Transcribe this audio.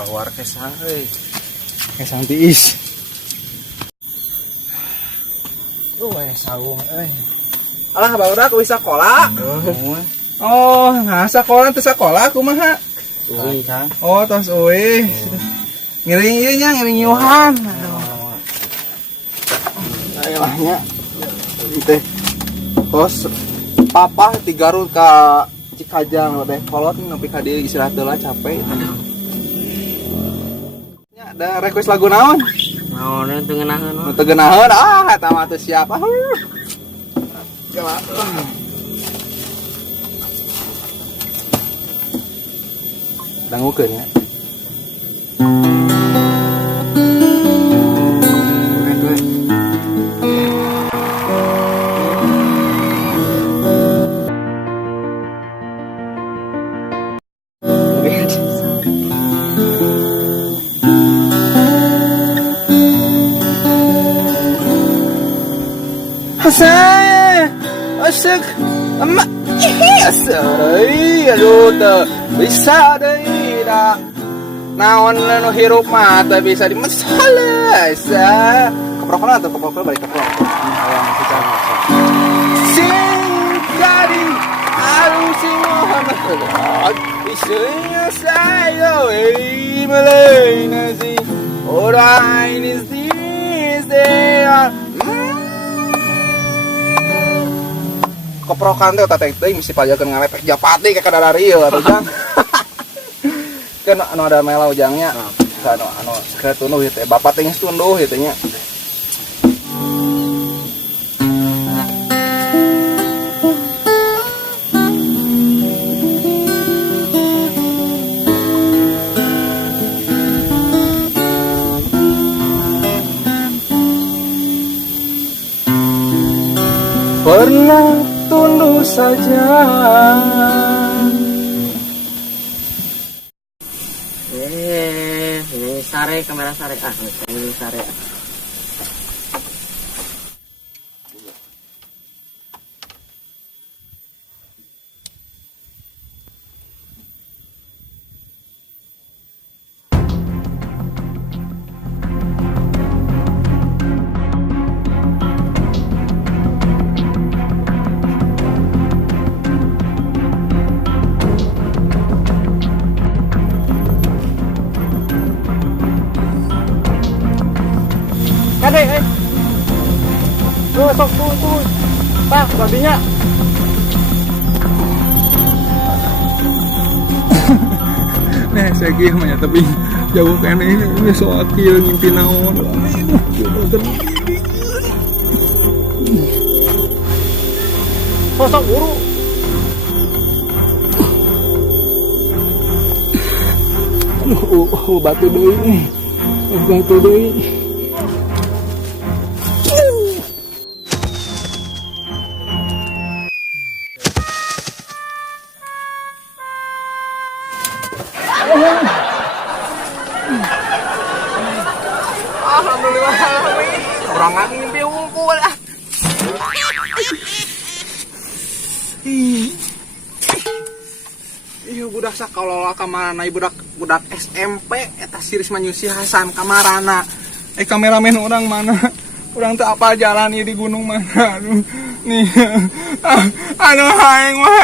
Keluar kesang, kesang tiis. Saung, alah barudak wis sekolah. Oh, nah sekolah teh sekolah kumaha? Uwi kan. Oh, tos uwi. Ngiring ieu nya, ngiring nyuhan. Aduh. Ayolah teh. Tos papa ti Garut ka Cikajang teh kolot nepi ka dieu istirahat heula capek. Ada request lagu naon? Naon teu ngeunaheun. Teu ngeunaheun eta mah teu siap. Gila. Dangukeun ya. Saya asyik emak asai aduh teu bisa deui da naon nu hirup mah teu bisa dimasalah sa keprokan atau keprokan balik keprokan hayang secara sing jadi alusi Muhammad isinya saya malay nasi orang ini keprokan teh teh teuing misi pajakeun ngalepek japati ke kadar ieu atuh jang. Kan anu ada melau jangnya. Anu saketunduh ieu teh bapak teh geus tunduh ieu teh nya. Pernah tunduk saja. Ini sare kamera sare ini sare. Kadek, tuh, sok, tuh, pak, babinya. Nih, saya kira mah tapi jauh kene ini soal kieu ngimpi naon. Sok buru. Batu deui nih. Batu deui. Alhamdulillah, orang ngimpi unggul lah. Iya budak sakalala kamarana budak SMP eta siris manyusi Hasan kamarana. Kameramen orang mana? Orang teu apa jalan di gunung mana? Aduh, nih. Aduh haeng mah.